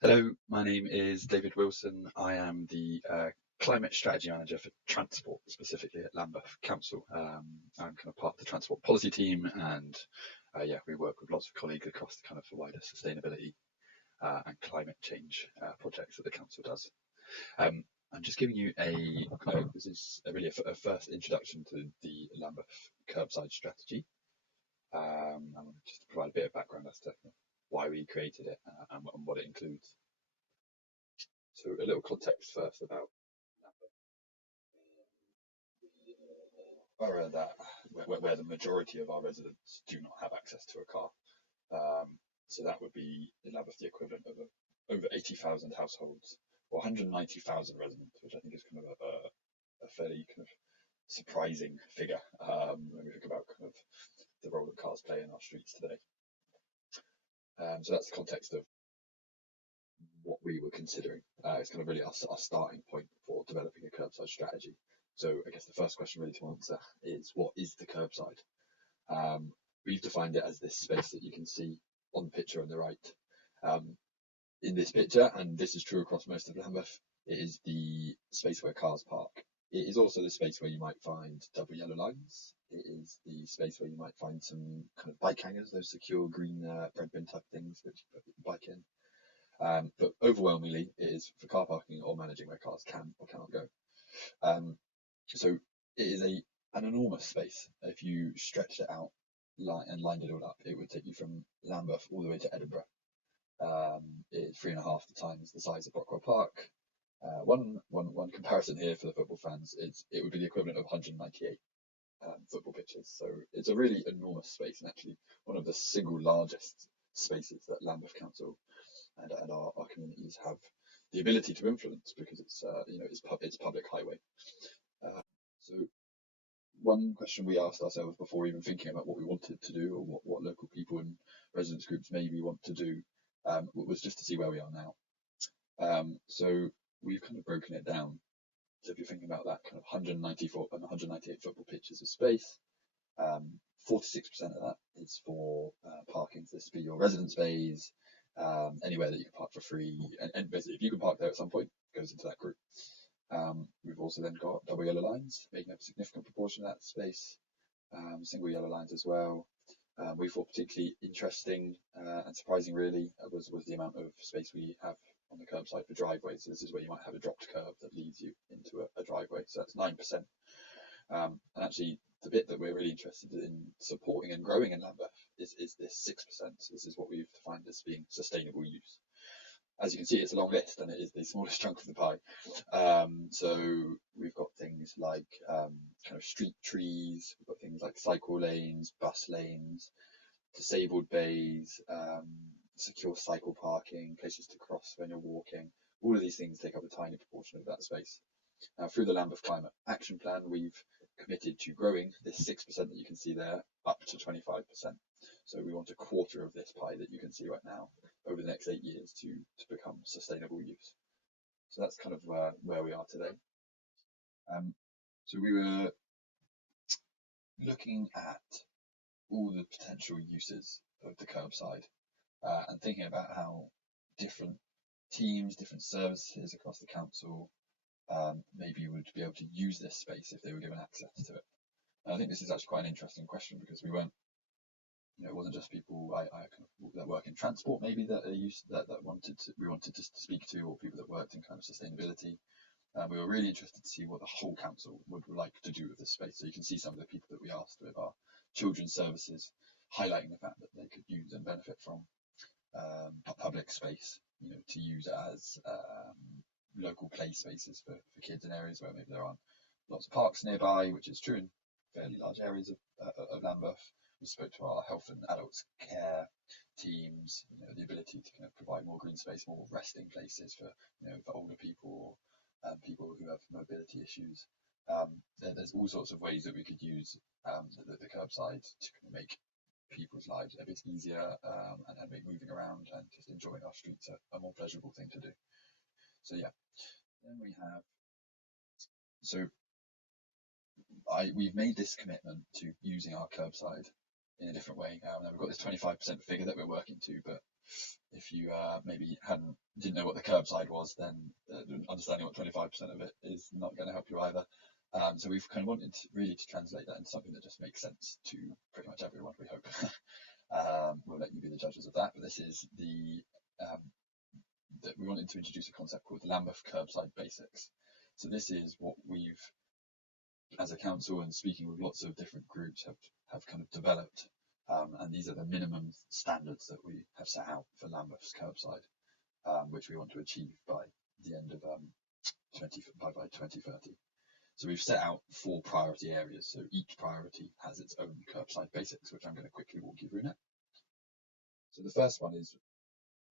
Hello, my name is David Wilson. I am the Climate Strategy Manager for Transport, specifically at Lambeth Council. I'm kind of part of the transport policy team, and yeah, we work with lots of colleagues across the kind of wider sustainability and climate change projects that the council does. Um, I'm just giving you this is really a first introduction to the Lambeth Curbside Strategy. And just to provide a bit of background as to why we created it and what it includes. So a little context first about borough that where the majority of our residents do not have access to a car. Um, so that would be in Lambeth the equivalent of over 80,000 households or 190,000 residents, which I think is kind of a fairly kind of surprising figure when we think about kind of the role that cars play in our streets today. So that's the context of what we were considering. It's kind of really our starting point for developing a curbside strategy. So I guess the first question really to answer is, what is the curbside? We've defined it as this space that you can see on the picture on the right. In this picture, and this is true across most of Lambeth, it is the space where cars park. It is also the space where you might find double yellow lines. It is the space where you might find some kind of bike hangers, those secure green bread bin type things which you put your bike in. But overwhelmingly, it is for car parking or managing where cars can or cannot go. So it is an enormous space. If you stretched it out and lined it all up, it would take you from Lambeth all the way to Edinburgh. It's 3.5 times the size of Brockwell Park. One comparison here for the football fans is it would be the equivalent of 198 football pitches. So it's a really enormous space, and actually one of the single largest spaces that Lambeth Council and our communities have the ability to influence, because it's it's public highway. So one question we asked ourselves before even thinking about what we wanted to do, or what local people and residents groups maybe want to do, was just to see where we are now. So we've kind of broken it down. So if you're thinking about that kind of 194 and 198 football pitches of space, 46% of that is for parking. So this would be your residence bays, anywhere that you can park for free, and basically if you can park there at some point, it goes into that group. We've also then got double yellow lines, making up a significant proportion of that space, single yellow lines as well. We thought particularly interesting and surprising really was the amount of space we have on the curbside for driveways. So this is where you might have a dropped curb that leads you into a driveway. So that's 9%. And actually the bit that we're really interested in supporting and growing in Lambeth is this 6%. So this is what we've defined as being sustainable use. As you can see, it's a long list, and it is the smallest chunk of the pie. So we've got things like kind of street trees, we've got things like cycle lanes, bus lanes, disabled bays, secure cycle parking, places to cross when you're walking. All of these things take up a tiny proportion of that space. Now, through the Lambeth Climate Action Plan, we've committed to growing this 6% that you can see there up to 25%. So we want a quarter of this pie that you can see right now over the next 8 years to become sustainable use. So that's kind of where we are today. So we were looking at all the potential uses of the curbside and thinking about how different teams, different services across the council maybe would be able to use this space if they were given access to it. And I think this is actually quite an interesting question, because we weren't, it wasn't just people that work in transport maybe that are used that we wanted to speak to, or people that worked in kind of sustainability. We were really interested to see what the whole council would like to do with this space. So you can see some of the people that we asked with our children's services, highlighting the fact that they could use and benefit from public space, to use as local play spaces for kids in areas where maybe there aren't lots of parks nearby, which is true in fairly large areas of Lambeth. We spoke to our health and adults care teams, the ability to kind of provide more green space, more resting places for older people, or people who have mobility issues. There's all sorts of ways that we could use the curbside to kind of make people's lives a bit easier, and make moving around and just enjoying our streets a more pleasurable thing to do. So yeah, then we have, so we've made this commitment to using our curbside in a different way now. Now we've got this 25% figure that we're working to, but if you maybe didn't know what the curbside was, then understanding what 25% of it is not going to help you either. So we've kind of wanted really to translate that into something that just makes sense to pretty much everyone, we hope. We'll let you be the judges of that, but this is that we wanted to introduce a concept called Lambeth Kerbside Basics. So this is what we've, as a council and speaking with lots of different groups, have kind of developed, and these are the minimum standards that we have set out for Lambeth's Kerbside, which we want to achieve by the end of by 2030. So we've set out 4 priority areas. So each priority has its own Kerbside Basics, which I'm going to quickly walk you through now. So the first one is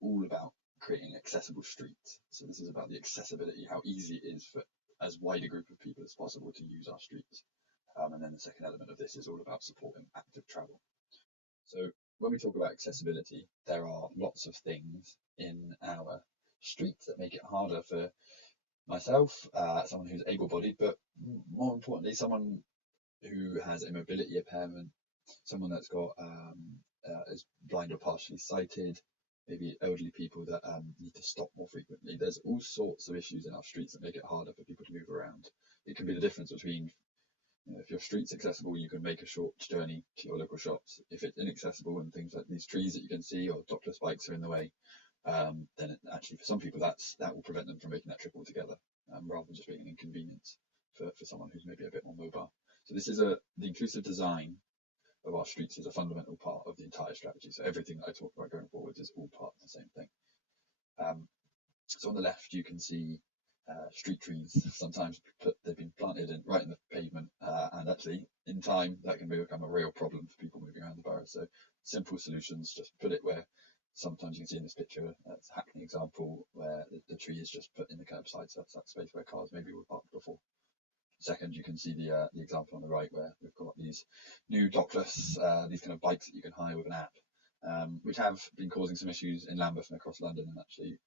all about creating accessible streets. So this is about the accessibility, how easy it is for as wide a group of people as possible to use our streets. And then the second element of this is all about supporting active travel. So when we talk about accessibility, there are lots of things in our streets that make it harder for myself, someone who's able-bodied, but more importantly, someone who has a mobility impairment, someone that's got is blind or partially sighted, maybe elderly people that need to stop more frequently. There's all sorts of issues in our streets that make it harder for people to move around. It can be the difference between, if your street's accessible, you can make a short journey to your local shops. If it's inaccessible and things like these trees that you can see or dockless bikes are in the way, then actually for some people that will prevent them from making that trip altogether, rather than just being an inconvenience for someone who's maybe a bit more mobile. So this is the inclusive design of our streets is a fundamental part of the entire strategy. So everything that I talk about going forward is all part of the same thing. So on the left, you can see street trees. Sometimes they've been planted right in the pavement, and actually in time that can become a real problem for people moving around the borough. So simple solutions, just put it where, sometimes you can see in this picture, it's a Hackney example where the tree is just put in the curbside, so that's that space where cars maybe were parked before. Second, you can see the example on the right where we've got these new dockless, these kind of bikes that you can hire with an app, which have been causing some issues in Lambeth and across London. And actually,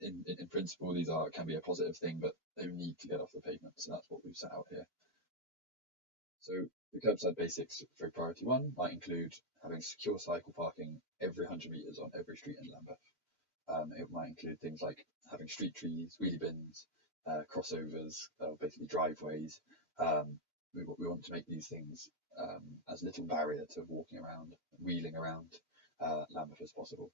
in principle, these can be a positive thing, but they need to get off the pavement. So that's what we've set out here. So the curbside basics for priority 1 might include having secure cycle parking every 100 metres on every street in Lambeth. It might include things like having street trees, wheelie bins, crossovers, basically driveways. We want to make these things as little barrier to walking around, wheeling around Lambeth as possible.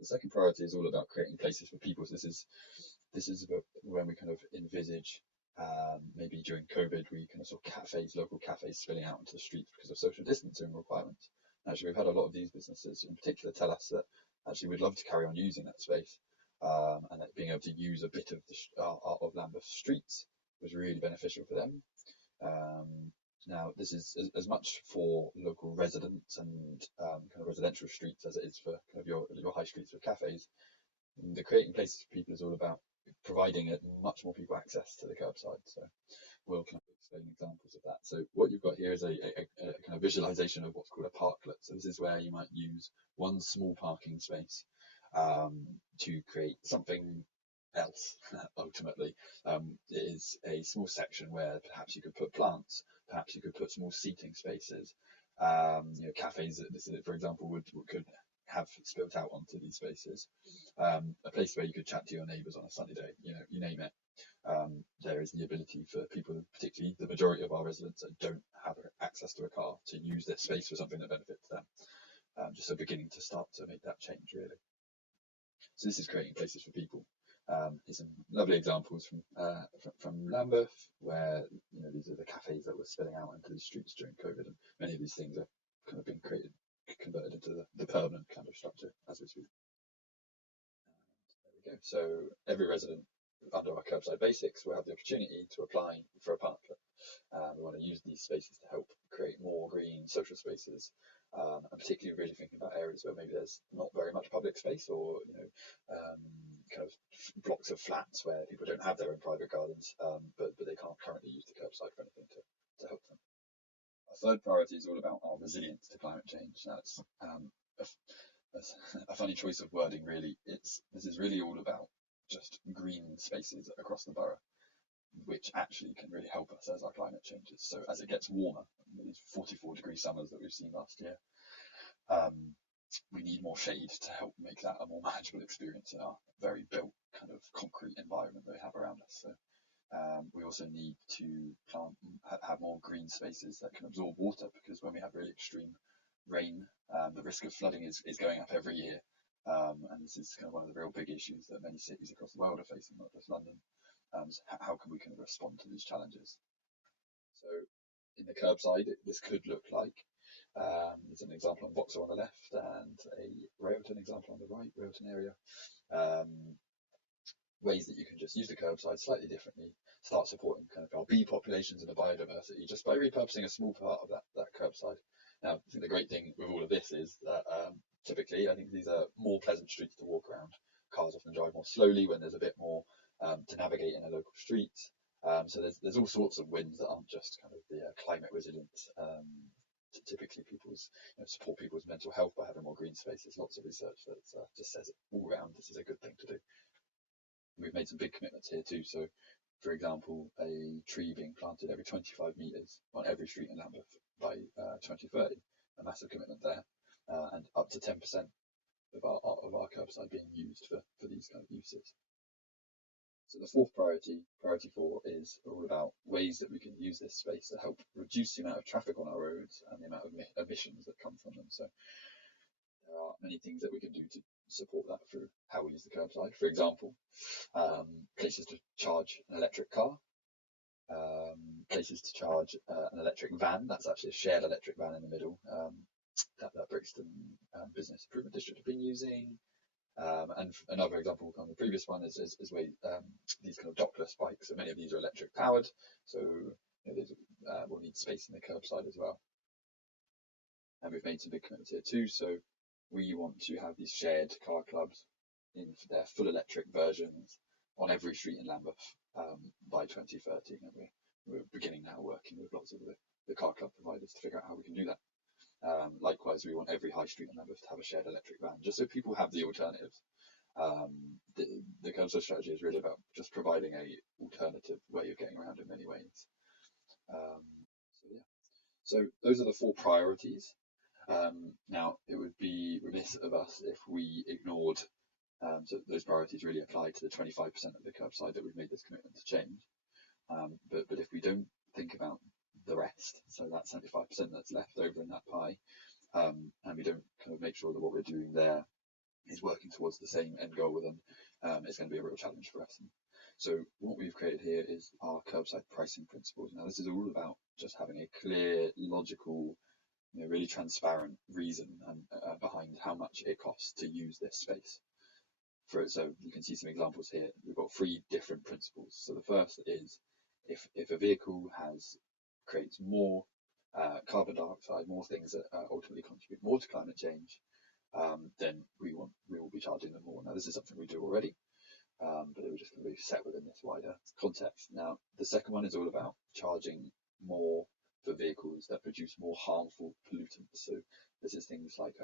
The second priority is all about creating places for people. So this is when we kind of envisage, maybe during COVID, we kind of saw local cafes spilling out into the streets because of social distancing requirements. Actually, we've had a lot of these businesses in particular tell us that actually we'd love to carry on using that space, and that being able to use a bit of Lambeth streets was really beneficial for them. Now, this is as much for local residents and kind of residential streets as it is for kind of your high streets with cafes. And the creating places for people is all about providing much more people access to the curbside. So we'll kind of explain examples of that. So what you've got here is a kind of visualization of what's called a parklet. So this is where you might use one small parking space to create something else. Ultimately, it is a small section where perhaps you could put plants, perhaps you could put small seating spaces. Cafes, for example, could have spilt out onto these spaces. A place where you could chat to your neighbours on a sunny day. You name it. There is the ability for people, particularly the majority of our residents that don't have access to a car, to use this space for something that benefits them. Just a beginning to start to make that change, really. So this is creating places for people. Here's some lovely examples from Lambeth, where these are the cafes that were spilling out into the streets during COVID, and many of these things are kind of being converted into the permanent kind of structure as we speak. There we go. So every resident under our Kerbside Basics will have the opportunity to apply for a parklet. We want to use these spaces to help create more green social spaces, and particularly really thinking about areas where maybe there's not very much public space, or kind of blocks of flats where people don't have their own private gardens, but they can't currently use the curbside for anything to help them. Our third priority is all about our resilience to climate change. Now, it's a funny choice of wording, really. This is really all about just green spaces across the borough, which actually can really help us as our climate changes. So as it gets warmer, these 44-degree summers that we've seen last year, we need more shade to help make that a more manageable experience in our very built kind of concrete environment that we have around us. So we also need to have more green spaces that can absorb water, because when we have really extreme rain, the risk of flooding is going up every year. And this is kind of one of the real big issues that many cities across the world are facing, not just London. So how can we kind of respond to these challenges? So in the curbside, this could look like, there's an example on Vauxhall on the left and a Railton example on the right, Railton area. Ways that you can just use the curbside slightly differently, start supporting kind of our bee populations and the biodiversity just by repurposing a small part of that curbside. Now, I think the great thing with all of this is that typically I think these are more pleasant streets to walk around. Cars often drive more slowly when there's a bit more to navigate in a local street. So there's all sorts of wins that aren't just kind of the climate resilient. Typically support people's mental health by having more green spaces. Lots of research that just says all around this is a good thing to do. We've made some big commitments here too. So, for example, a tree being planted every 25 metres on every street in Lambeth by 2030, a massive commitment there, and up to 10% of our curbside being used for these kind of uses. So the fourth priority 4, is all about ways that we can use this space to help reduce the amount of traffic on our roads and the amount of emissions that come from them. So there are many things that we can do to support that through how we use the curbside. For example, places to charge an electric car, places to charge an electric van. That's actually a shared electric van in the middle that Brixton Business Improvement District have been using. And another example on the previous one is where these kind of dockless bikes, so many of these are electric powered, so we'll need space in the curbside as well. And we've made some big commitments here too. So we want to have these shared car clubs in their full electric versions on every street in Lambeth by 2030. And we're beginning now working with lots of the car club providers to figure out how we can do that. Likewise, we want every high street in Lambeth to have a shared electric van, just so people have the alternatives. The Kerbside strategy is really about just providing a alternative way of getting around in many ways. So those are the 4 priorities. Now, it would be remiss of us if we ignored, so those priorities really apply to the 25% of the curbside that we've made this commitment to change. But if we don't think about the rest, so that 75% that's left over in that pie, and we don't kind of make sure that what we're doing there is working towards the same end goal with them, it's going to be a real challenge for us. And so what we've created here is our curbside pricing principles. Now, this is all about just having a clear, logical, really transparent reason behind how much it costs to use this space. So you can see some examples here. We've got 3 different principles. So the first is if a vehicle creates more carbon dioxide, more things that ultimately contribute more to climate change, then we will be charging them more. Now, this is something we do already, but it was just going to be set within this wider context. Now, the second one is all about charging more for vehicles that produce more harmful pollutants. So this is things like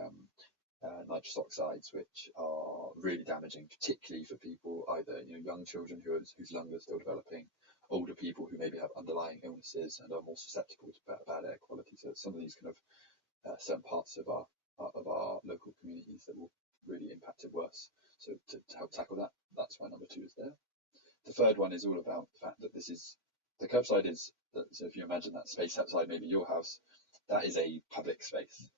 nitrous oxides, which are really damaging, particularly for people, either young children whose lungs are still developing, older people who maybe have underlying illnesses and are more susceptible to bad air quality. So some of these kind of certain parts of our local communities that will really impact it worse. So to help tackle that, that's why number 2 is there. The third one is all about the fact that the curbside is, so if you imagine that space outside maybe your house, that is a public space.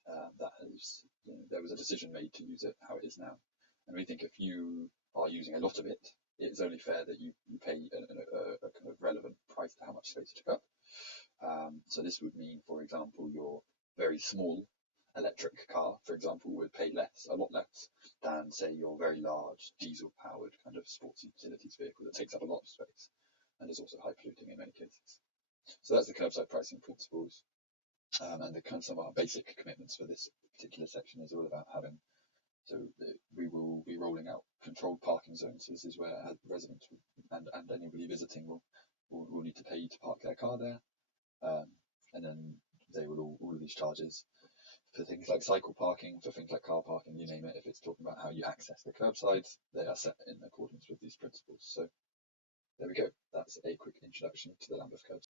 There was a decision made to use it how it is now. And we think if you are using a lot of it, it's only fair that you pay a kind of relevant price to how much space you took up. So this would mean, for example, your very small electric car, for example, would pay a lot less than, say, your very large diesel-powered kind of sports utilities vehicle that takes up a lot of space and is also high polluting in many cases. So that's the curbside pricing principles. And the kind of some of our basic commitments for this particular section is all about we will be rolling out controlled parking zones. So this is where residents and anybody visiting will need to pay to park their car there. And then they will all of these charges for things like cycle parking, for things like car parking, you name it, if it's talking about how you access the curbside, they are set in accordance with these principles. So there we go. That's a quick introduction to the Lambeth curbside.